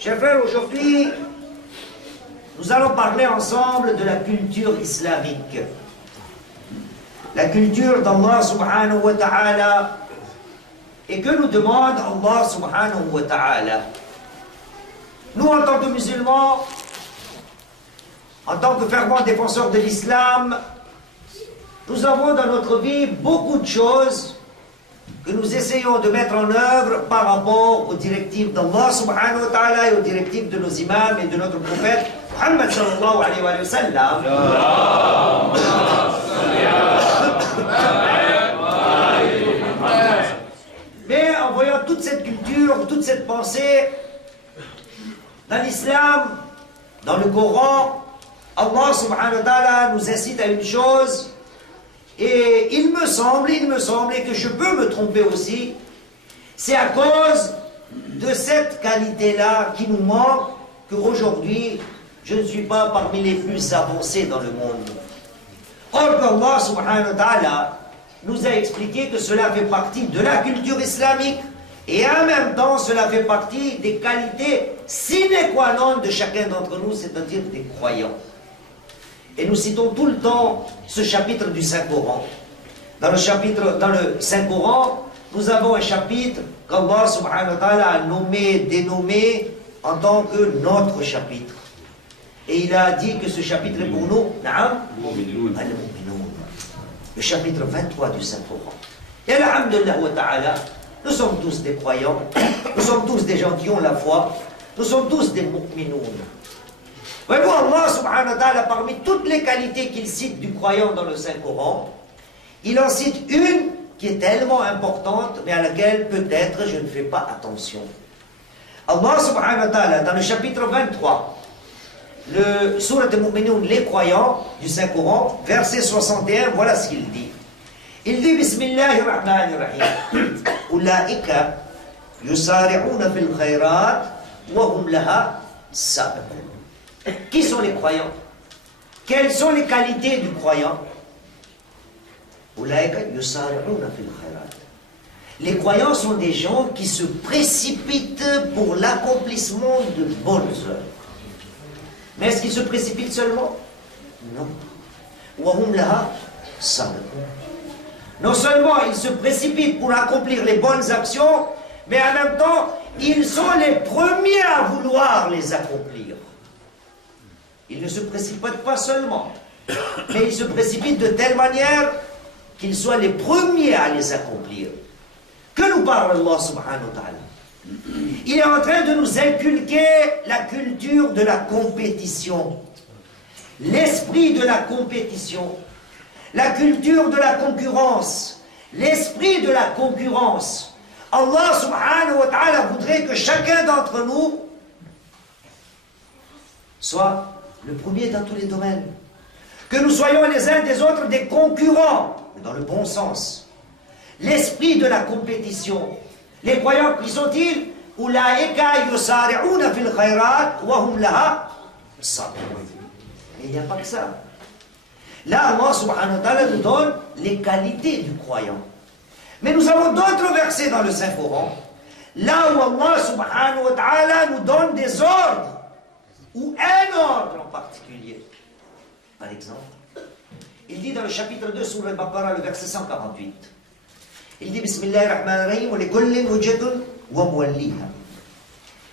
Chers frères, aujourd'hui, nous allons parler ensemble de la culture islamique. La culture d'Allah subhanahu wa ta'ala et que nous demande Allah subhanahu wa ta'ala. Nous, en tant que musulmans, en tant que fervents défenseurs de l'islam, nous avons dans notre vie beaucoup de choses que nous essayons de mettre en œuvre par rapport aux directives d'Allah subhanahu wa ta'ala et aux directives de nos imams et de notre prophète Muhammad sallallahu alayhi wa sallam. Mais en voyant toute cette culture, toute cette pensée, dans l'islam, dans le Coran, Allah subhanahu wa ta'ala nous incite à une chose, et il me semble, et que je peux me tromper aussi, c'est à cause de cette qualité-là qui nous manque qu'aujourd'hui, je ne suis pas parmi les plus avancés dans le monde. Or qu'Allah subhanahu wa ta'ala nous a expliqué que cela fait partie de la culture islamique et en même temps cela fait partie des qualités sine qua non de chacun d'entre nous, c'est-à-dire des croyants. Et nous citons tout le temps ce chapitre du Saint-Coran. Dans le Saint-Coran, nous avons un chapitre qu'Allah subhanahu wa ta'ala a dénommé en tant que notre chapitre. Et il a dit que ce chapitre est pour nous, le chapitre 23 du Saint-Coran. Et alhamdulillah wa ta'ala, nous sommes tous des croyants, nous sommes tous des gens qui ont la foi, nous sommes tous des mu'minoun. Voyez-vous, Allah subhanahu wa ta'ala, parmi toutes les qualités qu'il cite du croyant dans le Saint-Coran, il en cite une qui est tellement importante, mais à laquelle peut-être je ne fais pas attention. Allah subhanahu wa ta'ala, dans le chapitre 23, le Surat al-Mu'minun, les croyants du Saint-Coran, verset 61, voilà ce qu'il dit. Il dit, Bismillahirrahmanirrahim, Ulaika yusari'una fil khayrat wa hum laha sabiqun. Qui sont les croyants? Quelles sont les qualités du croyant? Les croyants sont des gens qui se précipitent pour l'accomplissement de bonnes œuvres. Mais est-ce qu'ils se précipitent seulement? Non. Non seulement ils se précipitent pour accomplir les bonnes actions, mais en même temps, ils sont les premiers à vouloir les accomplir. Ils ne se précipitent pas seulement, mais ils se précipitent de telle manière qu'ils soient les premiers à les accomplir. Que nous parle Allah subhanahu wa ta'ala? Il est en train de nous inculquer la culture de la compétition, l'esprit de la compétition, la culture de la concurrence, l'esprit de la concurrence. Allah subhanahu wa ta'ala voudrait que chacun d'entre nous soit le premier dans tous les domaines. Que nous soyons les uns des autres des concurrents, mais dans le bon sens. L'esprit de la compétition. Les croyants, qui sont-ils? Ulaika yusari'una fil khayrat wa hum laha sabiqun. Et il n'y a pas que ça. Là, Allah subhanahu wa ta'ala nous donne les qualités du croyant. Mais nous avons d'autres versets dans le Saint-Coran, là où Allah subhanahu wa ta'ala nous donne des ordres, ou un ordre en particulier. Par exemple, il dit dans le chapitre 2 sur le Baqarah, le verset 148, il dit Bismillahirrahmanirrahim, wa muwalliha.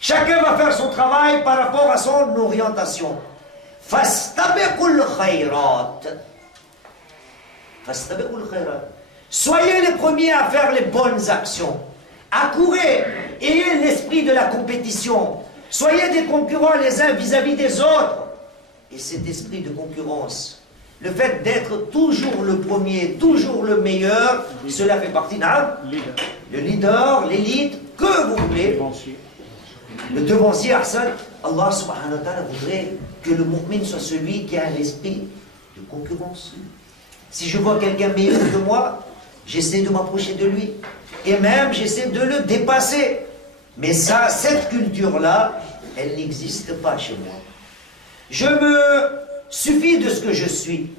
Chacun va faire son travail par rapport à son orientation. Fastabiqul khayrat. Fastabiqul khayrat. Soyez les premiers à faire les bonnes actions. Accourez, ayez l'esprit de la compétition. Soyez des concurrents les uns vis-à-vis des autres. Et cet esprit de concurrence, le fait d'être toujours le premier, toujours le meilleur, cela fait partie d'un le leader, l'élite, que vous voulez. Le devancier, Hassan, Allah subhanahu wa ta'ala voudrait que le mu'min soit celui qui a un esprit de concurrence. Si je vois quelqu'un meilleur que moi, j'essaie de m'approcher de lui. Et même, j'essaie de le dépasser. Mais ça, cette culture-là, elle n'existe pas chez moi. Je me suffis de ce que je suis.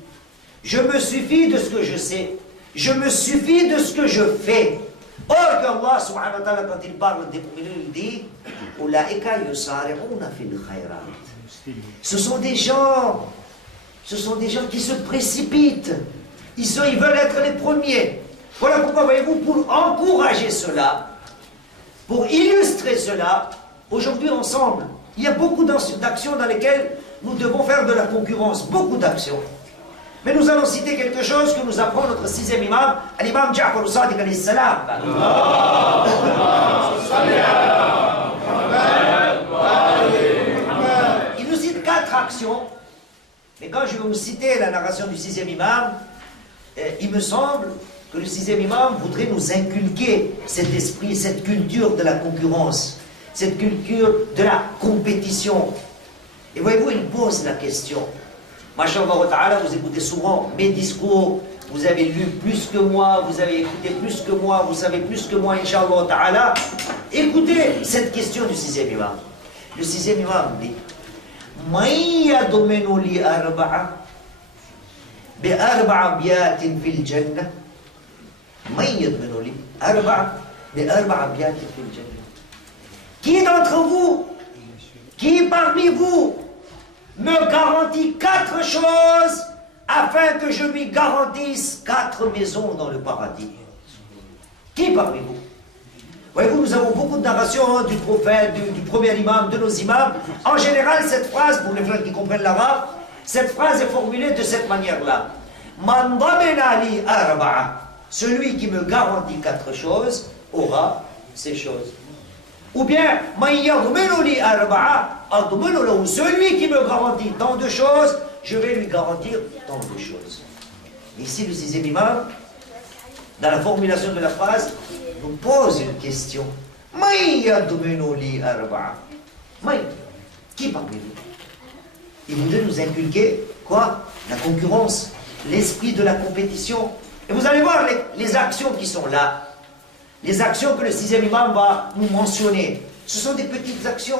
Je me suffis de ce que je sais. Je me suffis de ce que je fais. Or que Allah subhanahu wa ta'ala, quand il parle des mu'minun, il dit Ulaika yusari'una fil khayrat. Ce sont des gens qui se précipitent. Ils veulent être les premiers. Voilà pourquoi, voyez-vous, pour encourager cela, pour illustrer cela, aujourd'hui ensemble, il y a beaucoup d'actions dans lesquelles nous devons faire de la concurrence, beaucoup d'actions. Mais nous allons citer quelque chose que nous apprend notre sixième imam, l'imam Ja'far al-Sadiq alayhi salam. Il nous cite 4 actions, mais quand je vais vous citer la narration du sixième imam, il me semble que le sixième imam voudrait nous inculquer cet esprit, cette culture de la concurrence, cette culture de la compétition. Et voyez-vous, il pose la question. Masha'Allah ta'ala, vous écoutez souvent mes discours, vous avez lu plus que moi, vous avez écouté plus que moi, vous savez plus que moi, Inch'Allah ta'ala. Écoutez cette question du sixième imam. Le sixième imam dit Man yadminu li arba'a bi arba'a biyatin fil jannah. Man yadminu li arba'a bi arba'a biyatin fil jannah. Qui d'entre vous, qui parmi vous me garantit 4 choses afin que je lui garantisse 4 maisons dans le paradis? Qui parmi vous? Voyez-vous, nous avons beaucoup de narrations du prophète, du premier imam, de nos imams. En général, cette phrase, pour les frères qui comprennent l'arabe, cette phrase est formulée de cette manière-là. Man damena li arba'a. Celui qui me garantit 4 choses aura ces choses. Ou bien, celui qui me garantit tant de choses, je vais lui garantir tant de choses. Ici, le sixième imam, dans la formulation de la phrase, nous pose une question. Qui parmi vous? Il voudrait nous inculquer quoi? La concurrence, l'esprit de la compétition. Et vous allez voir les actions qui sont là. Les actions que le sixième imam va nous mentionner, ce sont des petites actions.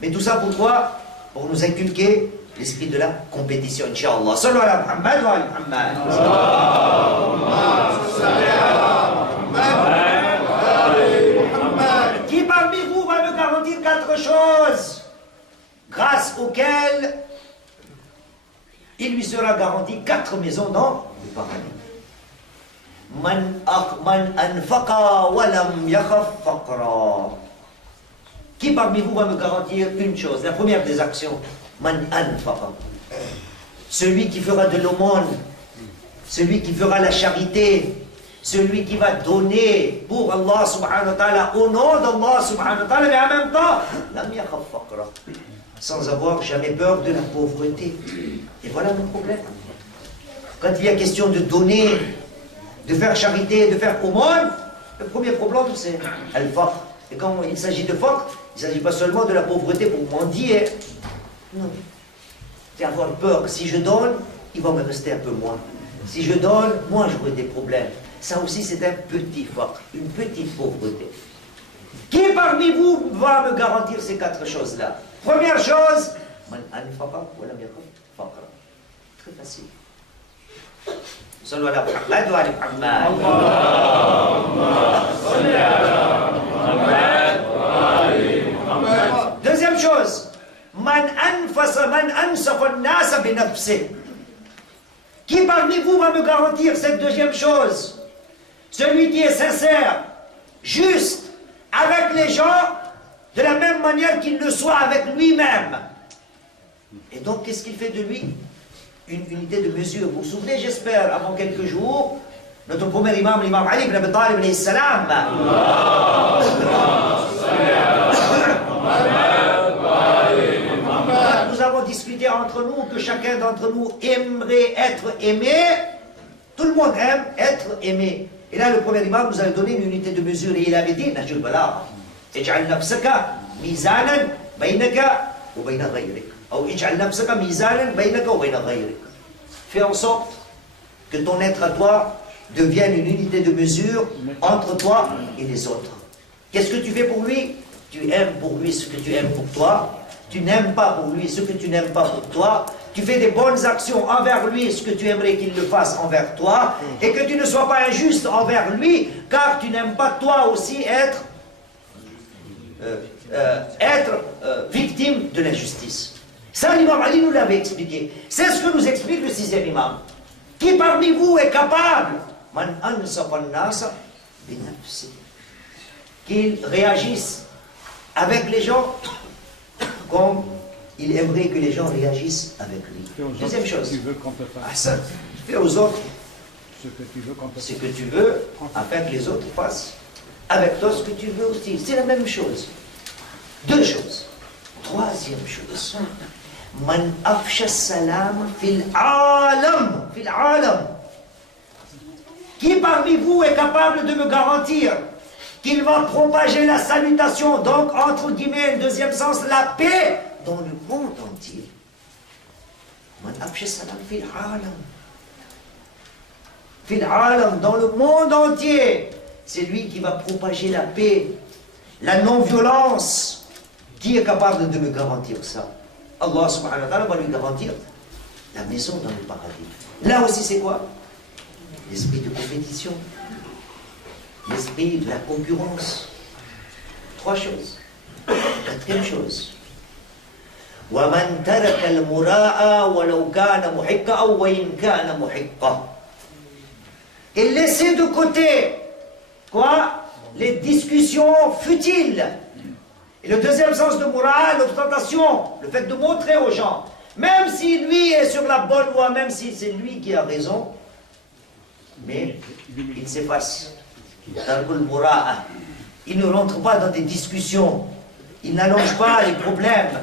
Mais tout ça pourquoi? Pour nous inculquer l'esprit de la compétition, Inch'Allah. Sallu ala Muhammad wa ala Muhammad. Qui parmi vous va me garantir 4 choses grâce auxquelles il lui sera garanti 4 maisons dans le paradis? Man anfaqa wa lam yakhaf faqra. Qui parmi vous va me garantir une chose? La première des actions. Man anfaqa. Celui qui fera de l'aumône, celui qui fera la charité, celui qui va donner pour Allah subhanahu wa ta'ala, au nom d'Allah subhanahu wa ta'ala, mais en même temps, lam yakhaf faqra. Sans avoir jamais peur de la pauvreté. Et voilà le problème. Quand il y a question de donner, de faire charité, de faire aumône, le premier problème c'est al-faqr. Et quand il s'agit de faqr, il ne s'agit pas seulement de la pauvreté pour mendier. Non. C'est avoir peur que si je donne, il va me rester un peu moins. Si je donne, moi j'aurai des problèmes. Ça aussi c'est un petit faqr, une petite pauvreté. Qui parmi vous va me garantir ces 4 choses-là? Première chose, man anfaqa wa lam yakhaf faqra. Très facile. Sallu ala Muhammad wa ala Muhammad. Deuxième chose, man ansafa an-nasa bi nafsihi. Qui parmi vous va me garantir cette deuxième chose? Celui qui est sincère, juste, avec les gens, de la même manière qu'il le soit avec lui-même. Et donc, qu'est-ce qu'il fait de lui? Une unité de mesure. Vous vous souvenez, j'espère, avant quelques jours, notre premier imam, l'imam Ali ibn Abi Talib alayhi salam. Nous avons discuté entre nous que chacun d'entre nous aimerait être aimé. Tout le monde aime être aimé. Et là, le premier imam nous avait donné une unité de mesure et il avait dit, Nahjul Balagha, اجعل نفسك ميزانا بينك وبين غيرك أو اجعل نفسك ميزانا بينك وبين غيرك. Fais en sorte que ton être à toi devienne une unité de mesure entre toi et les autres. Qu'est-ce que tu fais pour lui? Tu aimes pour lui ce que tu aimes pour toi. Tu n'aimes pas pour lui ce que tu n'aimes pas pour toi. Tu fais des bonnes actions envers lui, ce que tu aimerais qu'il le fasse envers toi. Et que tu ne sois pas injuste envers lui, car tu n'aimes pas toi aussi être victime de l'injustice. Ça, l'imam Ali nous l'avait expliqué. C'est ce que nous explique le sixième imam. Qui parmi vous est capable qu'il réagisse avec les gens comme il aimerait que les gens réagissent avec lui. Deuxième chose. Fais aux autres ce que tu veux afin que les autres fassent avec toi ce que tu veux aussi. C'est la même chose. Deux choses. Troisième chose. Man afsha salam fil alam. Fil alam. Qui parmi vous est capable de me garantir qu'il va propager la salutation, donc entre guillemets, deuxième sens, la paix dans le monde entier? Man afsha salam fil alam. Fil alam, dans le monde entier. C'est lui qui va propager la paix, la non-violence. Qui est capable de me garantir ça? Allah subhanahu wa ta'ala va lui garantir la maison dans le paradis. Là aussi, c'est quoi? L'esprit de compétition, l'esprit de la concurrence. Trois choses. Quatrième chose. وَمَنْ تَرَكَ الْمُرَاءَ وَلَوْ كَانَ مُحِقًّا أَوْ وَإِنْ كَانَ مُحِقًّا. Et laisser de côté, quoi? Les discussions futiles. Et le deuxième sens de morale, l'ostentation, le fait de montrer aux gens, même si lui est sur la bonne voie, même si c'est lui qui a raison, mais il s'efface. Il ne rentre pas dans des discussions, il n'allonge pas les problèmes.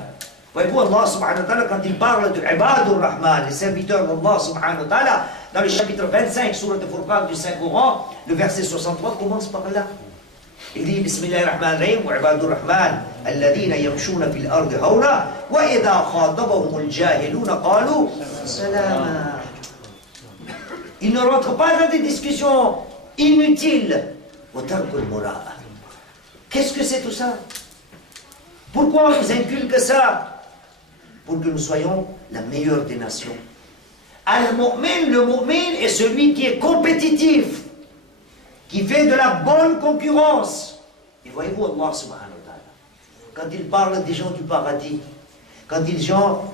Voyez-vous, Allah subhanahu wa ta'ala, quand il parle de Ibadur Rahman, les serviteurs d'Allah subhanahu wa ta'ala, dans le chapitre 25, surat al-Furqan du Saint-Coran, le verset 63 commence par là. Il dit Bismillahirrahmanirrahim wa ibadur rahman alladhina yamshuna fil ardi hawna wa idha khatabahumul jahiluna qalu salama. Il ne rentre pas dans des discussions inutiles. Wa tarkul mura'a. Qu'est-ce que c'est tout ça? Pourquoi on nous inculque ça? Pour que nous soyons la meilleure des nations. Al-mu'min, le mu'min est celui qui est compétitif, qui fait de la bonne concurrence. Et voyez-vous Allah subhanahu wa ta'ala, quand il parle des gens du paradis, quand il dit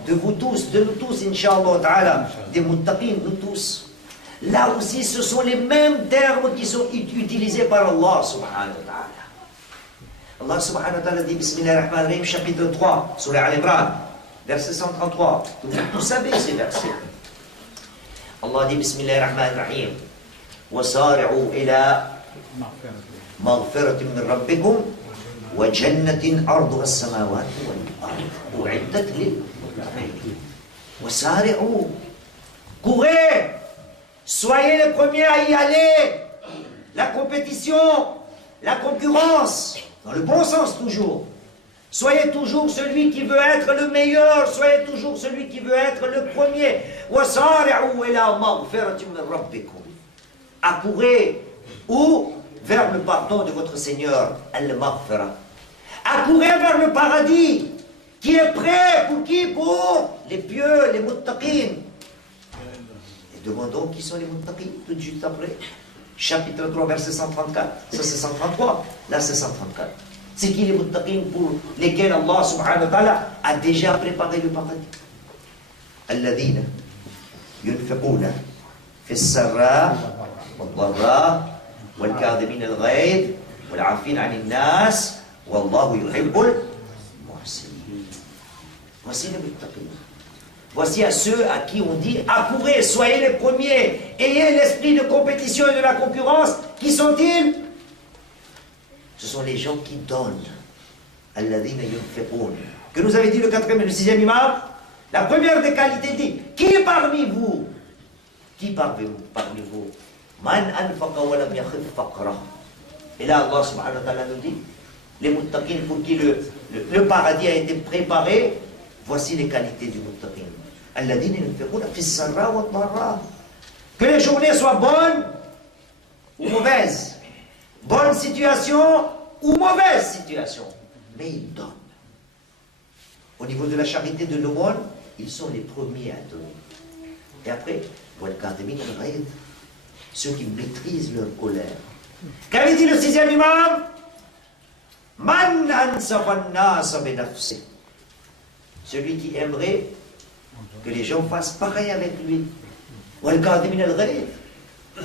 de vous tous, de nous tous, Inch'Allah ta'ala, des muttaqin, nous tous, là aussi ce sont les mêmes termes qui sont utilisés par Allah subhanahu wa ta'ala. Allah subhanahu wa ta'ala dit Bismillahirrahmanirrahim, chapitre 3, surah Al-Imran, verset 133. Vous savez ces versets. Allah dit Bismillahirrahmanirrahim. وسارعوا إلى مغفرة من ربكم وجنة عرضها السماوات والأرض أعدت للمتقين. وسارعوا, courez, soyez les premiers à y aller. La compétition, la concurrence, dans le bon sens toujours. Soyez toujours celui qui veut être le meilleur, soyez toujours celui qui veut être le premier. وسارعوا إلى مغفرة من ربكم. Accourez ou vers le pardon de votre Seigneur, Al-Maghfira. Accourez vers le paradis, qui est prêt pour qui? Pour les pieux, les muttaqin. Et demandons qui sont les muttaqin, tout de suite après. Chapitre 3, verset 134. Ça c'est 133, là c'est 134. C'est qui les muttaqin pour lesquels Allah subhanahu wa ta'ala a déjà préparé le paradis? Alladhina yunfiquna fi sarra والضراء والكاظمين الغيظ والعافين عن الناس والله يحب المحسنين. Voici les muttaqin. Voici à ceux à qui on dit accourez, soyez les premiers, ayez l'esprit de compétition et de la concurrence. Qui sont-ils? Ce sont les gens qui donnent. Alladhina yunfiqun. Que nous avait dit le quatrième et le sixième imam. La première des qualités dit qui parmi vous? Qui parmi vous? Man anfaqa wa lam yakhif faqra. Et là, Allah subhanahu wa ta'ala nous dit, les muttaqin pour qui le paradis a été préparé, voici les qualités du muttaqin. Alladhina yunfiquna fi sarra wa dharra. Que les journées soient bonnes ou mauvaises. Bonne situation ou mauvaise situation. mais ils donnent. Au niveau de la charité de l'aumône, ils sont les premiers à donner. Et après, ceux qui maîtrisent leur colère. Qu'avait dit le 6e imam? Man ansafa an-nas bi nafsihi. Celui qui aimerait que les gens fassent pareil avec lui.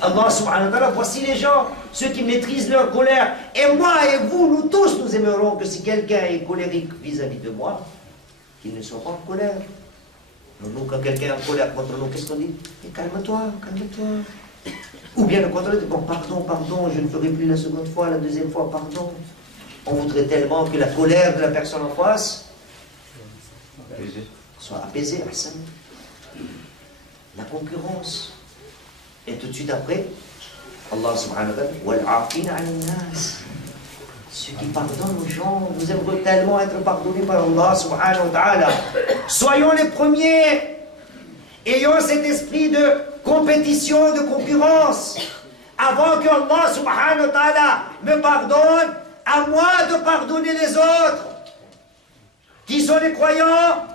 Allah subhanahu wa ta'ala, voici les gens, ceux qui maîtrisent leur colère. Et moi et vous, nous tous, nous aimerons que si quelqu'un est colérique vis-à-vis de moi, qu'il ne soit pas en colère. Nous, quand quelqu'un est en colère contre nous, qu'est-ce qu'on dit? Calme-toi, calme-toi. Ou bien le contraire, bon, pardon, pardon, je ne ferai plus la seconde fois, la deuxième fois, pardon. On voudrait tellement que la colère de la personne en face soit apaisée, Hassan. La concurrence. Et tout de suite après, Allah subhanahu wa ta'ala, ceux qui pardonnent aux gens, nous aimerions tellement être pardonnés par Allah subhanahu wa ta'ala. Soyons les premiers. Ayons cet esprit de compétition, de concurrence. Avant que Allah subhanahu wa ta'ala me pardonne, à moi de pardonner les autres. Qui sont les croyants?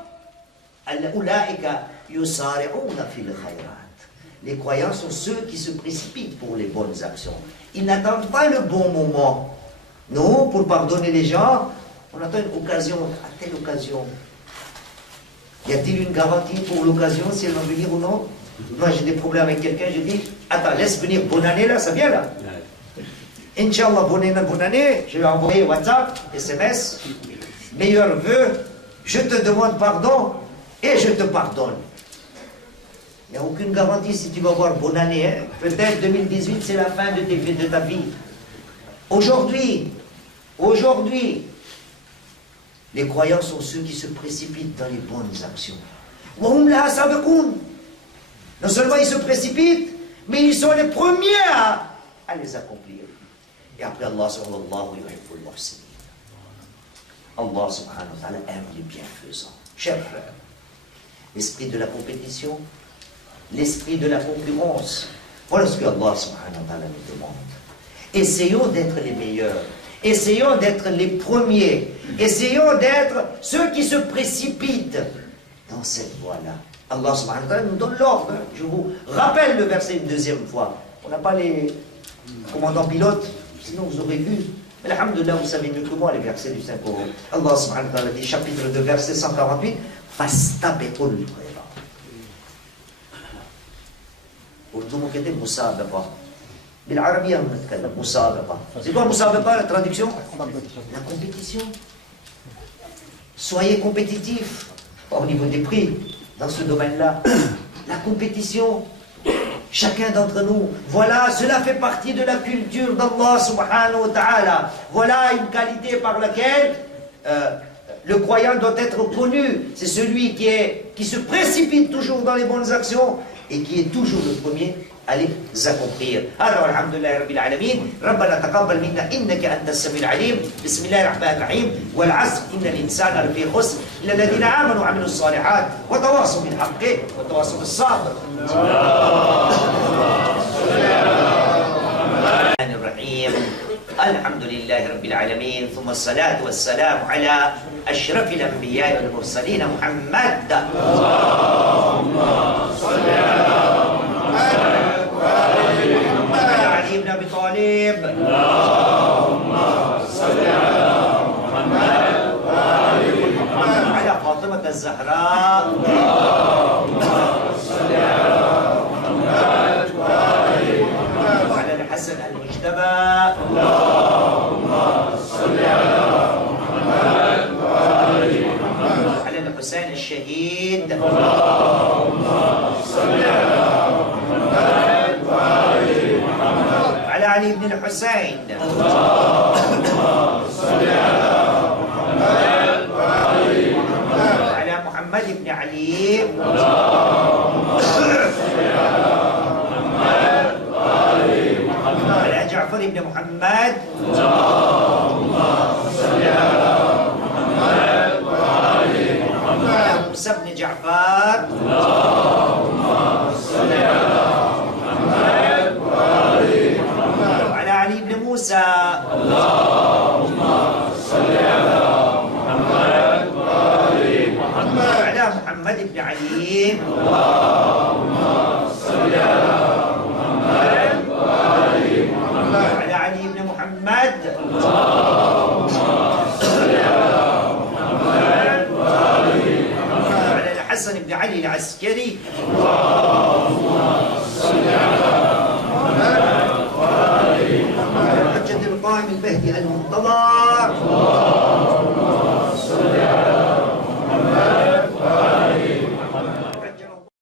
Les croyants sont ceux qui se précipitent pour les bonnes actions. Ils n'attendent pas le bon moment. Nous, pour pardonner les gens, on attend une occasion. À telle occasion. Y a-t-il une garantie pour l'occasion, si elle va venir ou non? Moi, j'ai des problèmes avec quelqu'un, je dis, attends, laisse venir, bonne année là, ça vient là. Inch'Allah, bonne année, je vais envoyer WhatsApp, SMS, meilleurs vœux, je te demande pardon et je te pardonne. Il n'y a aucune garantie si tu vas avoir bonne année. Hein? Peut-être 2018, c'est la fin de ta vie. Aujourd'hui, les croyants sont ceux qui se précipitent dans les bonnes actions. Non seulement ils se précipitent, mais ils sont les premiers à les accomplir. Et après Allah subhanahu wa ta'ala aime les bienfaisants. Chers frères, l'esprit de la compétition, l'esprit de la concurrence, voilà ce que Allah subhanahu wa ta'ala nous demande. Essayons d'être les meilleurs. Essayons d'être les premiers. Essayons d'être ceux qui se précipitent dans cette voie-là. Allah subhanahu wa ta'ala nous donne l'ordre. Je vous rappelle le verset une deuxième fois. On n'a pas les commandants pilotes, sinon vous aurez vu. Mais alhamdoulilah, vous savez mieux que moi les versets du Saint-Coran. Allah subhanahu wa ta'ala dit, chapitre 2, verset 148, Fastabiqul khayrat. قلتم كده مسابقة بالعربية بنتكلم مسابقة. C'est quoi مسابقة la traduction? La compétition. Soyez compétitifs au niveau des prix dans ce domaine-là. La compétition. Chacun d'entre nous. Voilà, cela fait partie de la culture d'Allah subhanahu wa ta'ala. Voilà une qualité par laquelle le croyant doit être connu. C'est celui qui se précipite toujours dans les bonnes actions et qui est toujours le premier à les accomplir. Alors, alhamdulillah rabbil alamin, Rabbana taqabbal minna innaka anta as-sami'ul alim. Bismillahir rahmanir rahim. Wal 'asr innal insana lafi khusr illa alladhina amanu wa 'amilus salihat wa tawasaw bil haqqi wa tawasaw bis sabr. Bismillahirrahmanirrahim. Alhamdulillah rabbil alamin. Thumma as-salatu was-salam ala ashrafil anbiya'i wal mursalin Muhammad. Allahumma salli ala علي بن ابي طالب. اللهم صل على محمد وآل محمد. على فاطمة الزهراء. اللهم صل على محمد وآل محمد. وعلى الحسن المجتبى. اللهم صل على محمد وآل محمد. وعلى الحسين الشهيد. اللهم صل على محمد وآل محمد. على علي بن الحسين. اللهم صل على محمد وآل محمد. على محمد بن علي. اللهم صل على محمد وآل محمد. على جعفر بن محمد. اللهم صل على محمد وآل محمد. على موسى بن جعفر. اللهم صل على محمد وآل محمد. وعلى علي بن موسى. اللهم صل على محمد بن علي. اللهم صل على محمد وآل محمد وعلى علي بن محمد. اللهم صل على محمد وآل محمد وعلى الحسن بن علي العسكري. اللهم صل على محمد وآل محمد الحجة القائم المهدي المنتظر